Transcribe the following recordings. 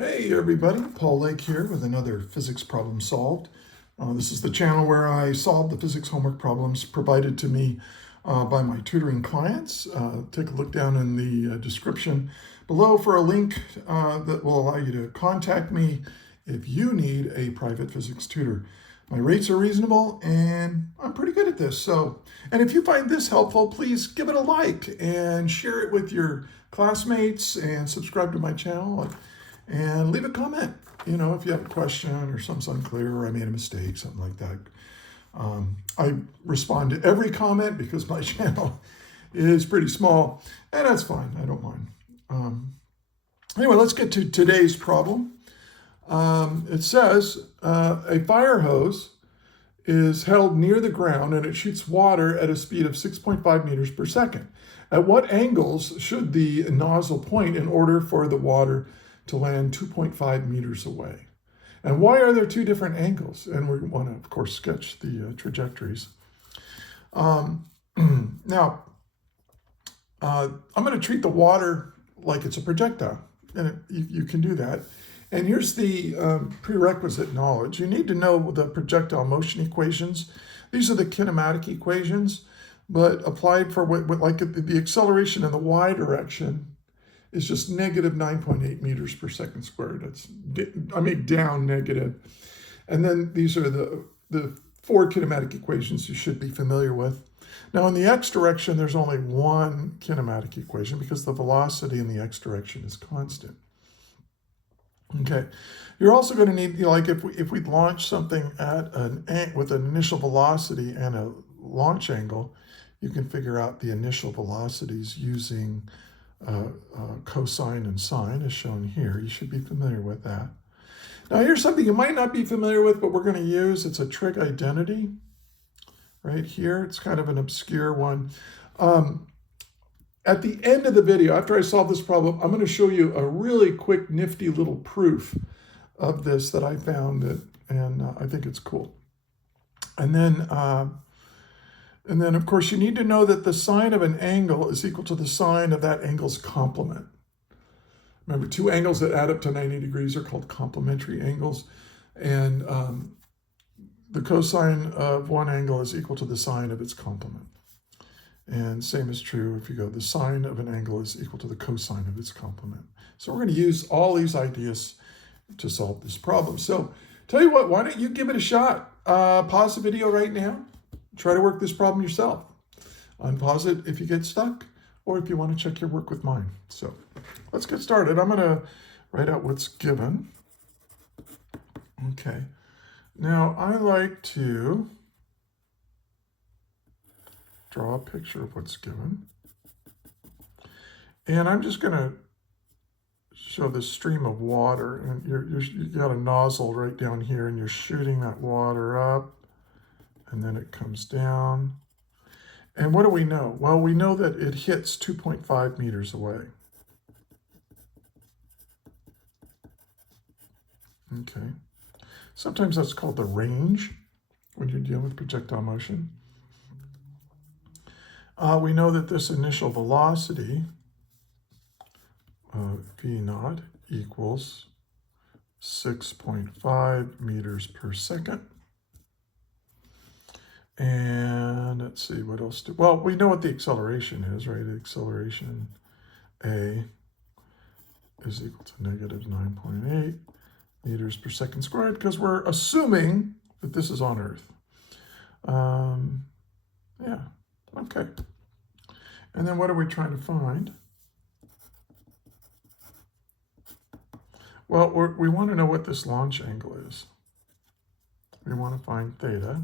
Hey everybody, Paul Lake here with another physics problem solved. This is the channel where I solve the physics homework problems provided to me by my tutoring clients. Take a look down in the description below for a link that will allow you to contact me if you need a private physics tutor. My rates are reasonable and I'm pretty good at this. And if you find this helpful, please give it a like and share it with your classmates and subscribe to my channel. And leave a comment, if you have a question or something's unclear or I made a mistake, something like that. I respond to every comment because my channel is pretty small, and that's fine. I don't mind. Anyway, let's get to today's problem. It says a fire hose is held near the ground and it shoots water at a speed of 6.5 meters per second. At what angles should the nozzle point in order for the water to land 2.5 meters away? And why are there two different angles? And we want to, of course, sketch the trajectories. Now, I'm going to treat the water like it's a projectile, and you can do that. And here's the prerequisite knowledge. You need to know the projectile motion equations. These are the kinematic equations, but applied for like the acceleration in the y direction is just negative 9.8 meters per second squared. Down negative. And then these are the four kinematic equations you should be familiar with. Now in the x direction, there's only one kinematic equation because the velocity in the x direction is constant. Okay, you're also going to need, if we launch something with an initial velocity and a launch angle, you can figure out the initial velocities using cosine and sine as shown here. You should be familiar with that. Now here's something you might not be familiar with, but we're going to use. It's a trig identity right here. It's kind of an obscure one. At the end of the video, after I solve this problem, I'm going to show you a really quick, nifty little proof of this that I found, and I think it's cool. And then, of course, you need to know that the sine of an angle is equal to the sine of that angle's complement. Remember, two angles that add up to 90 degrees are called complementary angles. And the cosine of one angle is equal to the sine of its complement. And same is true if you go, the sine of an angle is equal to the cosine of its complement. So we're going to use all these ideas to solve this problem. So tell you what, why don't you give it a shot? Pause the video right now. Try to work this problem yourself. Unpause it if you get stuck, or if you want to check your work with mine. So let's get started. I'm going to write out what's given. Okay. Now I like to draw a picture of what's given. And I'm just going to show this stream of water. And you've got a nozzle right down here, and you're shooting that water up. And then it comes down. And what do we know? Well, we know that it hits 2.5 meters away. Okay. Sometimes that's called the range when you're dealing with projectile motion. We know that this initial velocity, v naught, equals 6.5 meters per second. And let's see, what else well, we know what the acceleration is, right? The acceleration A is equal to negative 9.8 meters per second squared, because we're assuming that this is on Earth. Yeah, okay. And then what are we trying to find? Well, we want to know what this launch angle is. We want to find theta.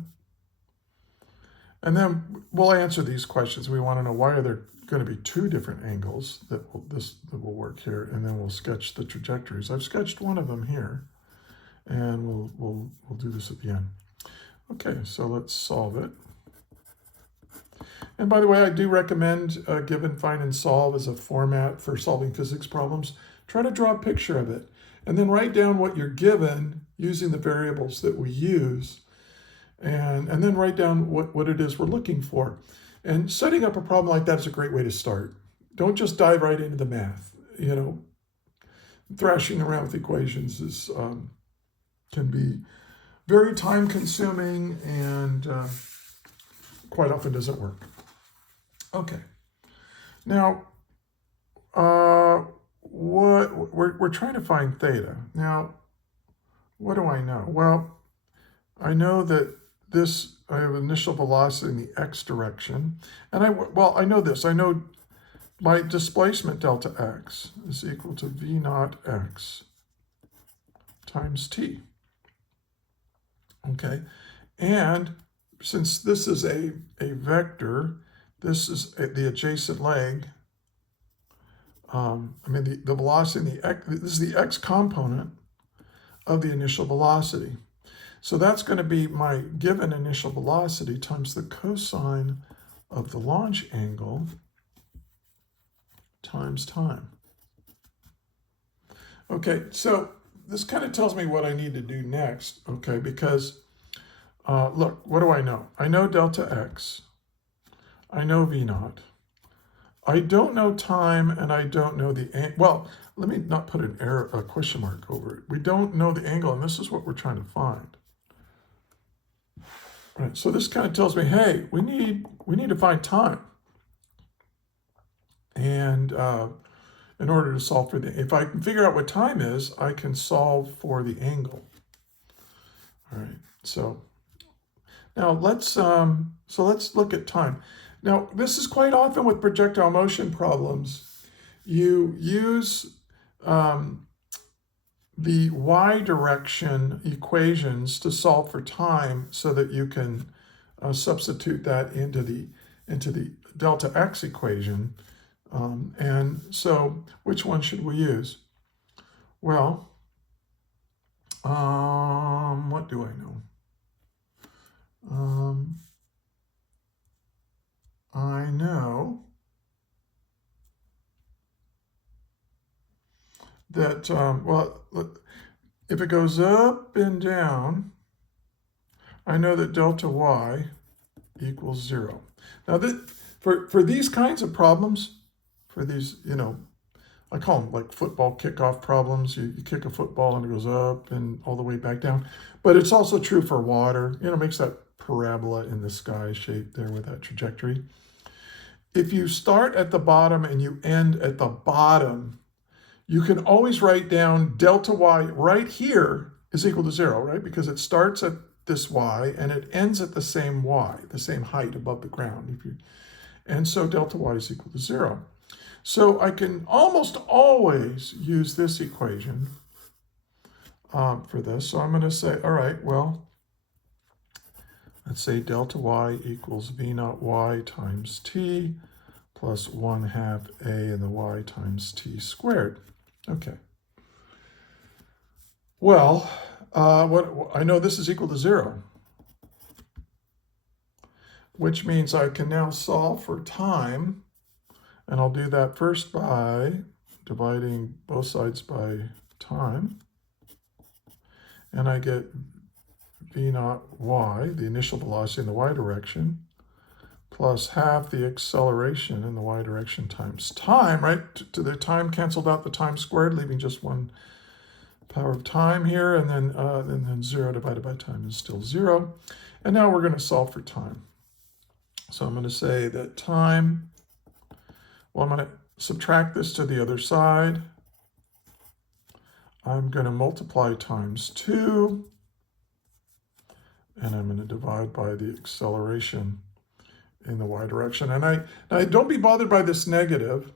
And then we'll answer these questions. We want to know, why are there going to be two different angles that will work here, and then we'll sketch the trajectories. I've sketched one of them here, and we'll do this at the end. Okay, so let's solve it. And by the way, I do recommend given, find, and solve as a format for solving physics problems. Try to draw a picture of it, and then write down what you're given using the variables that we use. And then write down what it is we're looking for. And setting up a problem like that is a great way to start. Don't just dive right into the math. thrashing around with equations is can be very time consuming and quite often doesn't work. Okay. Now, what we're trying to find theta. Now, what do I know? Well, I know that I have initial velocity in the x direction, and I know this. I know my displacement delta x is equal to v naught x times t. Okay, and since this is a vector, this is the adjacent leg. The velocity in the x, this is the x component of the initial velocity. So that's going to be my given initial velocity times the cosine of the launch angle times time. Okay, so this kind of tells me what I need to do next, okay, because look, what do I know? I know delta x. I know v naught. I don't know time, and I don't know the, well, let me not put a question mark over it. We don't know the angle, and this is what we're trying to find. Right, so this kind of tells me, hey, we need to find time. And in order to solve for if I can figure out what time is, I can solve for the angle. All right, so now let's look at time. Now, this is quite often with projectile motion problems. You use the y direction equations to solve for time so that you can substitute that into the delta x equation. And so which one should we use? Well, what do I know? I know that, well, if it goes up and down, I know that delta y equals 0. Now, for these kinds of problems, for these, I call them like football kickoff problems. You kick a football and it goes up and all the way back down. But it's also true for water. Makes that parabola in the sky shape there with that trajectory. If you start at the bottom and you end at the bottom, you can always write down delta y right here is equal to 0, right? Because it starts at this y and it ends at the same y, the same height above the ground. And so delta y is equal to 0. So I can almost always use this equation for this. So I'm going to say, all right, well, let's say delta y equals v naught y times t plus 1/2 a in the y times t squared. Okay. Well, I know this is equal to 0, which means I can now solve for time. And I'll do that first by dividing both sides by time. And I get v naught y, the initial velocity in the y direction, plus half the acceleration in the y direction times time, right? To the time canceled out the time squared, leaving just one power of time here, and then 0 divided by time is still 0. And now we're going to solve for time. So I'm going to say that time, well, I'm going to subtract this to the other side. I'm going to multiply times 2, and I'm going to divide by the acceleration in the y direction. And now don't be bothered by this negative,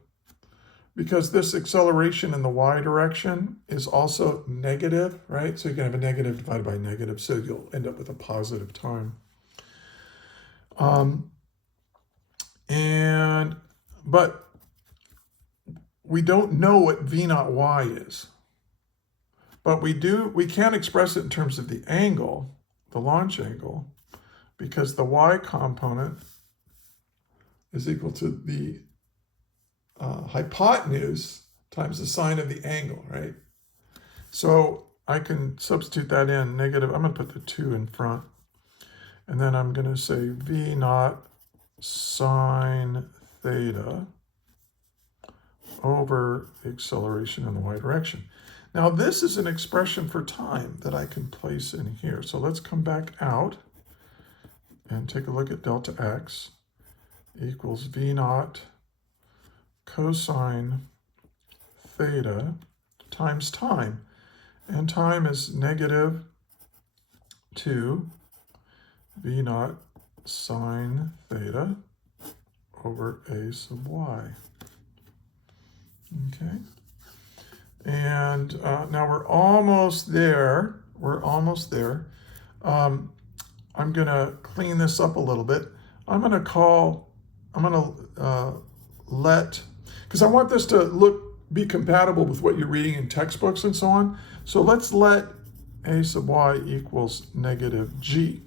because this acceleration in the y direction is also negative, right? So you can have a negative divided by negative, so you'll end up with a positive time. But we don't know what v naught y is. But we can express it in terms of the angle, the launch angle, because the y component is equal to the hypotenuse times the sine of the angle, right? So I can substitute that in negative. I'm going to put the 2 in front. And then I'm going to say v naught sine theta over acceleration in the y direction. Now this is an expression for time that I can place in here. So let's come back out and take a look at delta x equals v naught cosine theta times time. And time is negative 2 v naught sine theta over a sub y. Okay. And now we're almost there. We're almost there. I'm going to clean this up a little bit. I'm going to let, because I want this to be compatible with what you're reading in textbooks and so on. So let's let a sub y equals negative g.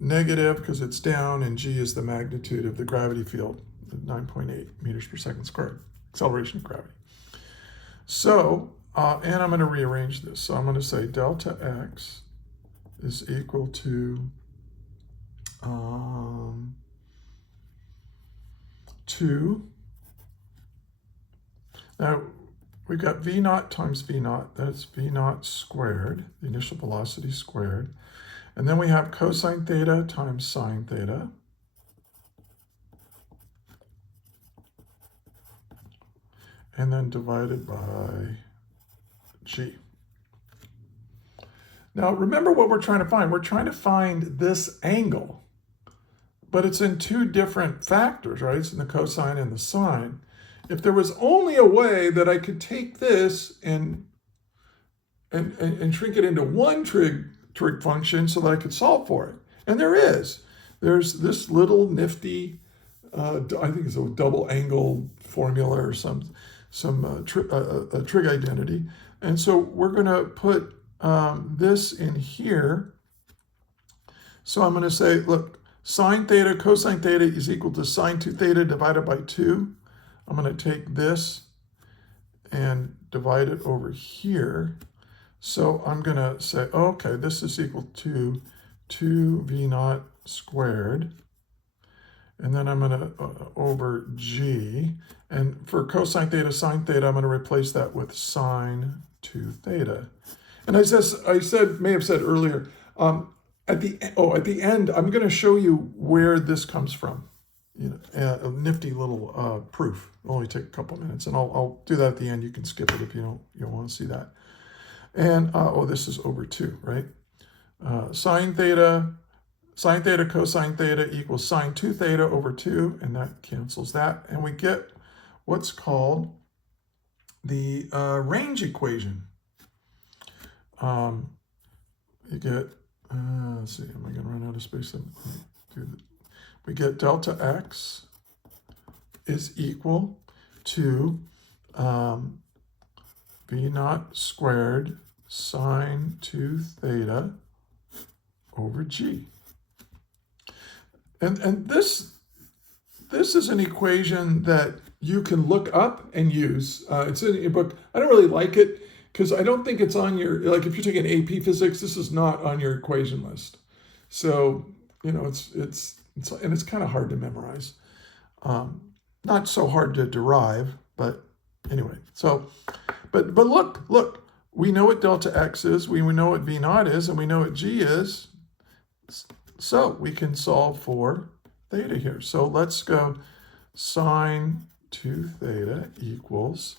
Negative because it's down, and g is the magnitude of the gravity field, 9.8 meters per second squared, acceleration of gravity. So, and I'm going to rearrange this. So I'm going to say delta x is equal to 2. Now, we've got v naught times v naught. That's v naught squared, the initial velocity squared. And then we have cosine theta times sine theta. And then divided by g. Now, remember what we're trying to find. We're trying to find this angle, but it's in two different factors, right? It's in the cosine and the sine. If there was only a way that I could take this and shrink it into one trig function so that I could solve for it. And there is. There's this little nifty, I think it's a double angle formula or some trig identity. And so we're going to put this in here. So I'm going to say, look, sine theta cosine theta is equal to sine 2 theta divided by 2. I'm going to take this and divide it over here. So I'm going to say, okay, this is equal to 2 v naught squared. And then I'm going to over g. And for cosine theta, sine theta, I'm going to replace that with sine 2 theta. And I may have said earlier, at the end, I'm going to show you where this comes from. You know, a nifty little proof. It'll only take a couple minutes, and I'll do that at the end. You can skip it if you don't want to see that. And this is over 2, right? Sine theta cosine theta equals sine 2 theta over 2, and that cancels that, and we get what's called the range equation. You get, let's see, am I going to run out of space? We get delta x is equal to v naught squared sine 2 theta over g. And this is an equation that you can look up and use. It's in your book. I don't really like it because I don't think it's on your, like if you're taking AP physics, this is not on your equation list. So, you know, it's kind of hard to memorize. Not so hard to derive, but anyway. So, but look, we know what delta x is, we know what v naught is, and we know what g is. So we can solve for theta here. So let's go sine 2 theta equals,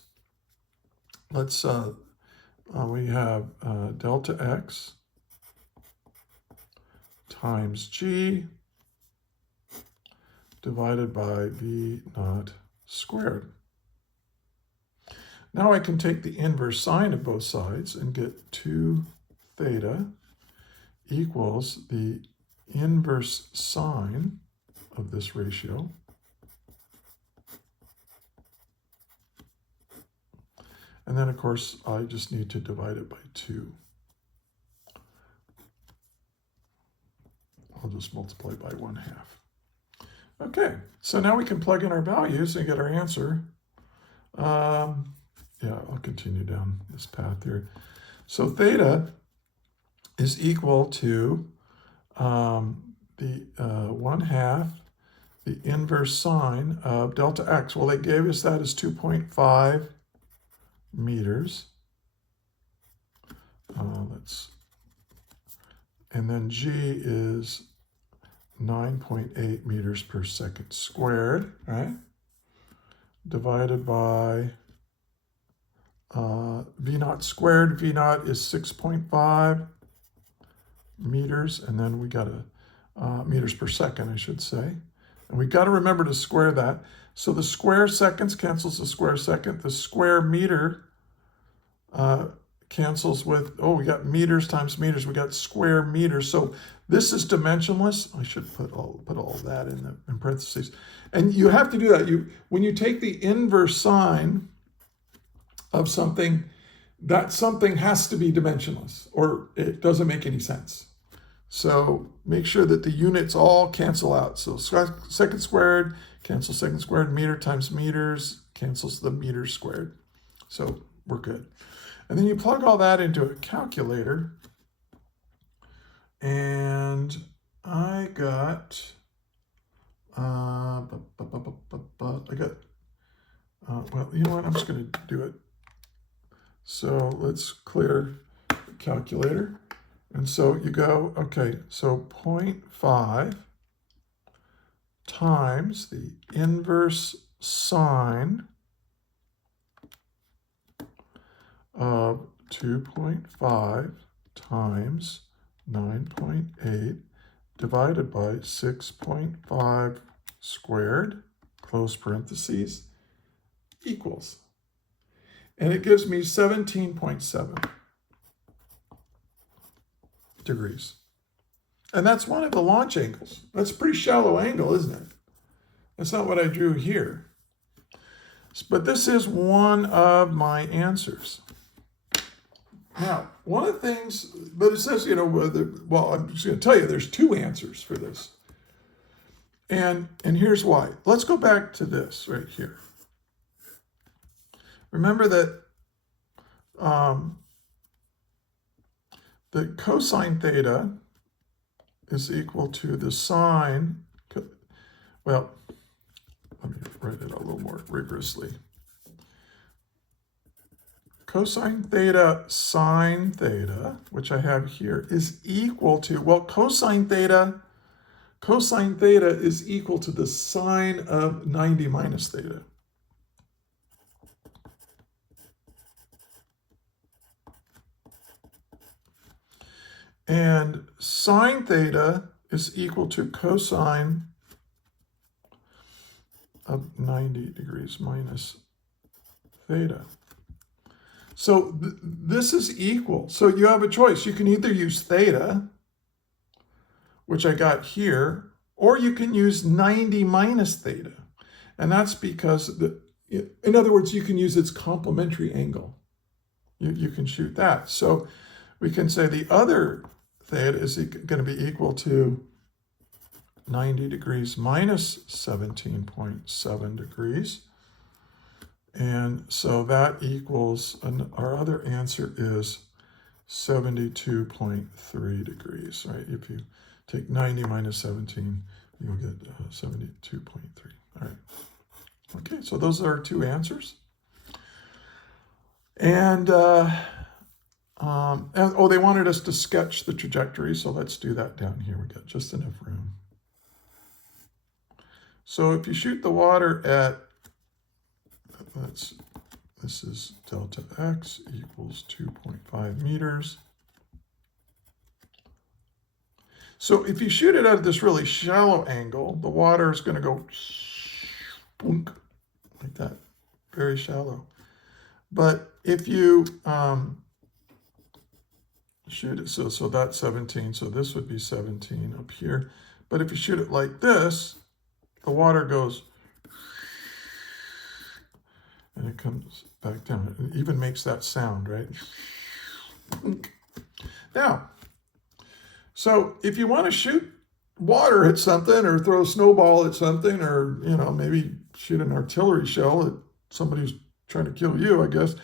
we have delta x times g divided by v naught squared. Now I can take the inverse sine of both sides and get 2 theta equals the inverse sine of this ratio. And then, of course, I just need to divide it by 2. I'll just multiply by 1/2. Okay, so now we can plug in our values and get our answer. Yeah, I'll continue down this path here. So theta is equal to the 1/2 the inverse sine of delta x. Well, they gave us that as 2.5 meters. And then g is 9.8 meters per second squared, right? Divided by v naught squared. V naught is 6.5 meters, and then we got meters per second, I should say. And we got to remember to square that. So the square seconds cancels the square second. The square meter cancels with, oh, we got meters times meters. We got square meters. So this is dimensionless. I should put all that in parentheses. And you have to do that. When you take the inverse sine of something, that something has to be dimensionless, or it doesn't make any sense. So make sure that the units all cancel out. So second squared cancels second squared. Meter times meters cancels the meters squared. So we're good. And then you plug all that into a calculator, and I got, well, you know what, I'm just going to do it. So let's clear the calculator. And so you go, okay, so 0.5 times the inverse sine of 2.5 times 9.8 divided by 6.5 squared, close parentheses, equals. And it gives me 17.7 degrees. And that's one of the launch angles. That's a pretty shallow angle, isn't it? That's not what I drew here. But this is one of my answers. Now, one of the things, but it says, well, I'm just going to tell you, there's two answers for this. And here's why. Let's go back to this right here. Remember that the cosine theta is equal to the sine, well, let me write it a little more rigorously. Cosine theta sine theta, which I have here, is equal to, well, cosine theta is equal to the sine of 90 minus theta. And sine theta is equal to cosine of 90 degrees minus theta. So this is equal. So you have a choice. You can either use theta, which I got here, or you can use 90 minus theta. And that's because, in other words, you can use its complementary angle. You can shoot that. So we can say the other theta is going to be equal to 90 degrees minus 17.7 degrees. And so that equals, our other answer is 72.3 degrees, right? If you take 90 minus 17, you'll get 72.3. All right. Okay, so those are our two answers. And they wanted us to sketch the trajectory, so let's do that down here. We got just enough room. So if you shoot the water at, this is delta x equals 2.5 meters. So if you shoot it at this really shallow angle, the water is going to go boonk, like that, very shallow. But if you shoot it, so that's 17, so this would be 17 up here. But if you shoot it like this, the water goes, and it comes back down. It even makes that sound, right? Now, so if you want to shoot water at something, or throw a snowball at something, or maybe shoot an artillery shell at somebody who's trying to kill you, I guess,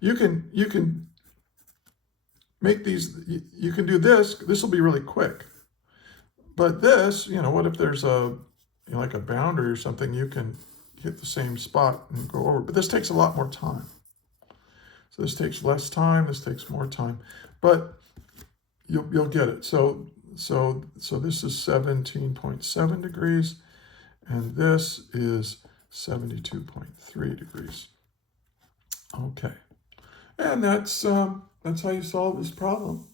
you can make these. You can do this. This will be really quick. But this, what if there's a like a boundary or something, you can hit the same spot and go over. But this takes a lot more time. So this takes less time, this takes more time, but you'll get it. So this is 17.7 degrees, and this is 72.3 degrees. Okay, and that's how you solve this problem,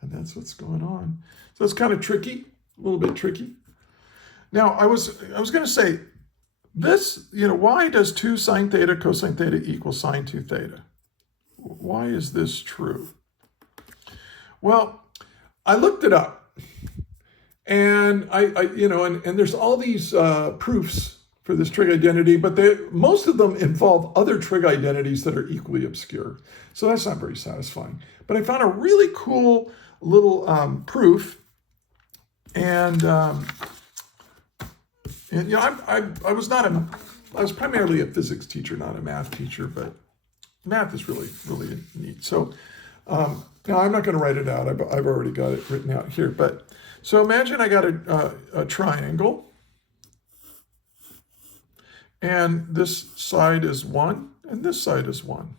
and that's what's going on. So it's kind of tricky, a little bit tricky. Now I was going to say this. Why does 2 sine theta cosine theta equal sine 2 theta? Why is this true? Well, I looked it up, and and there's all these proofs for this trig identity, but most of them involve other trig identities that are equally obscure. So that's not very satisfying. But I found a really cool little proof, and I was primarily a physics teacher, not a math teacher, but math is really, really neat. So now I'm not going to write it out. I've already got it written out here. But so imagine I got a triangle, and this side is 1, and this side is 1.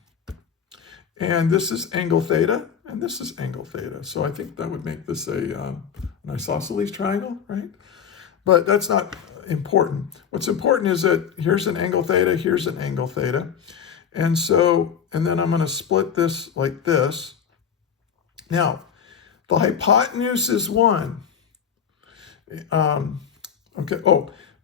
And this is angle theta, and this is angle theta. So I think that would make this an isosceles triangle, right? But that's not important. What's important is that here's an angle theta, here's an angle theta. And then I'm going to split this like this. Now, the hypotenuse is 1. Okay,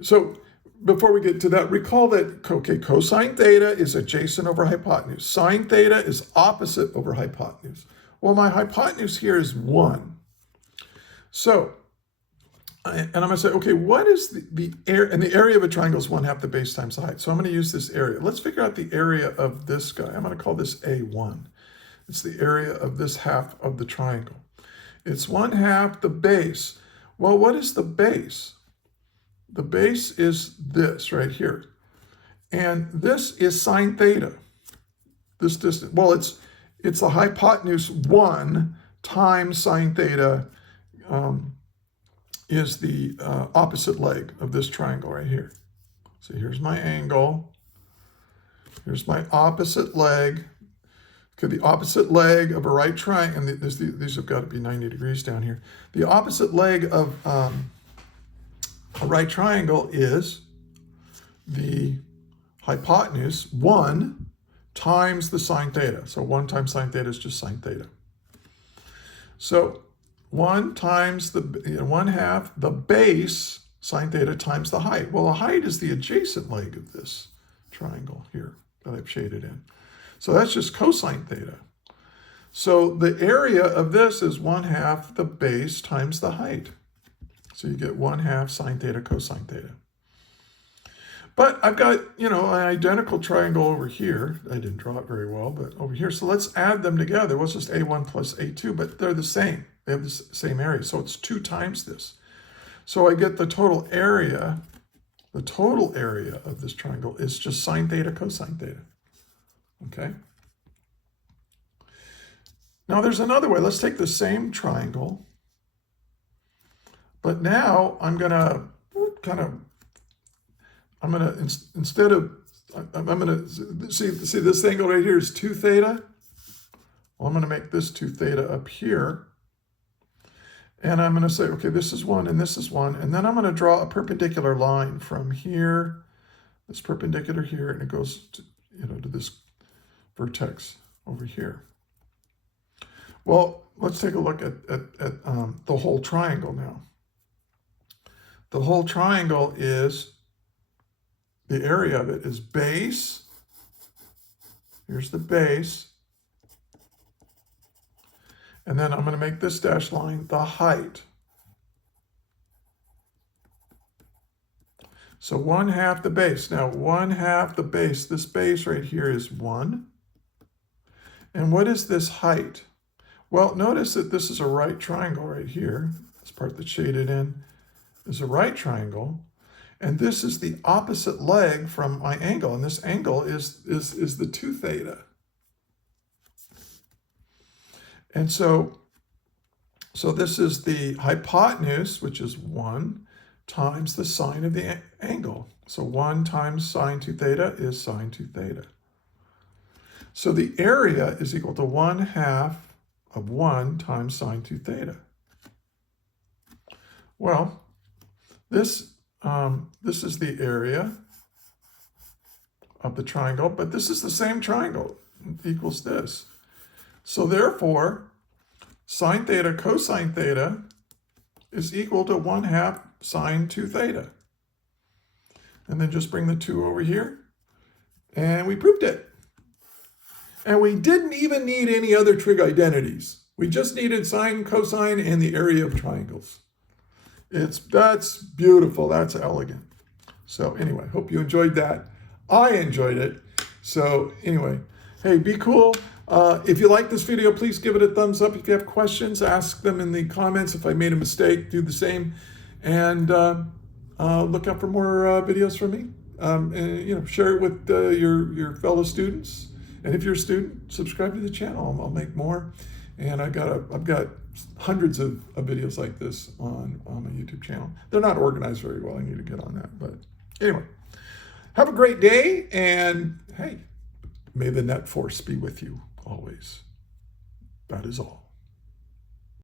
so before we get to that, recall that, cosine theta is adjacent over hypotenuse. Sine theta is opposite over hypotenuse. Well, my hypotenuse here is 1. So, and I'm going to say, okay, what is the area? And the area of a triangle is 1/2 the base times the height. So I'm going to use this area. Let's figure out the area of this guy. I'm going to call this A1. It's the area of this half of the triangle. It's 1/2 the base. Well, what is the base? The base is this right here. And this is sine theta. This distance. Well, it's the hypotenuse 1 times sine theta is the opposite leg of this triangle right here. So here's my angle. Here's my opposite leg. Okay, the opposite leg of a right triangle, and these have got to be 90 degrees down here. The opposite leg of a right triangle is the hypotenuse 1 times the sine theta. So 1 times sine theta is just sine theta. So 1 times 1/2 the base sine theta times the height. Well, the height is the adjacent leg of this triangle here that I've shaded in. So that's just cosine theta. So the area of this is 1/2 the base times the height. So you get 1/2 sine theta cosine theta. But I've got, an identical triangle over here. I didn't draw it very well, but over here. So let's add them together. Well, it's just A1 plus A2, but they're the same. They have the same area. So it's 2 times this. So I get the total area. The total area of this triangle is just sine theta cosine theta. Okay. Now there's another way. Let's take the same triangle, but now I'm gonna see this angle right here is 2 theta. Well, I'm gonna make this 2 theta up here, and I'm gonna say, okay, this is 1 and this is 1, and then I'm gonna draw a perpendicular line from here. It's perpendicular here, and it goes to this vertex over here. Well, let's take a look at the whole triangle now. The whole triangle is, the area of it is base. Here's the base. And then I'm going to make this dashed line the height. So 1/2 the base. Now 1/2 the base, this base right here is 1. And what is this height? Well, notice that this is a right triangle right here. This part that's shaded in is a right triangle. And this is the opposite leg from my angle. And this angle is the 2 theta. And so this is the hypotenuse, which is 1, times the sine of the angle. So 1 times sine 2 theta is sine 2 theta. So the area is equal to 1/2 of 1 times sine 2 theta. Well, this is the area of the triangle, but this is the same triangle. It equals this. So therefore, sine theta cosine theta is equal to 1/2 sine 2 theta. And then just bring the 2 over here, and we proved it. And we didn't even need any other trig identities. We just needed sine, cosine, and the area of triangles. That's beautiful. That's elegant. So anyway, hope you enjoyed that. I enjoyed it. So anyway, hey, be cool. If you like this video, please give it a thumbs up. If you have questions, ask them in the comments. If I made a mistake, do the same. And look out for more videos from me. And, share it with your fellow students. And if you're a student, subscribe to the channel. I'll make more. And I've got hundreds of videos like this on my YouTube channel. They're not organized very well. I need to get on that. But anyway, have a great day. And hey, may the net force be with you always. That is all.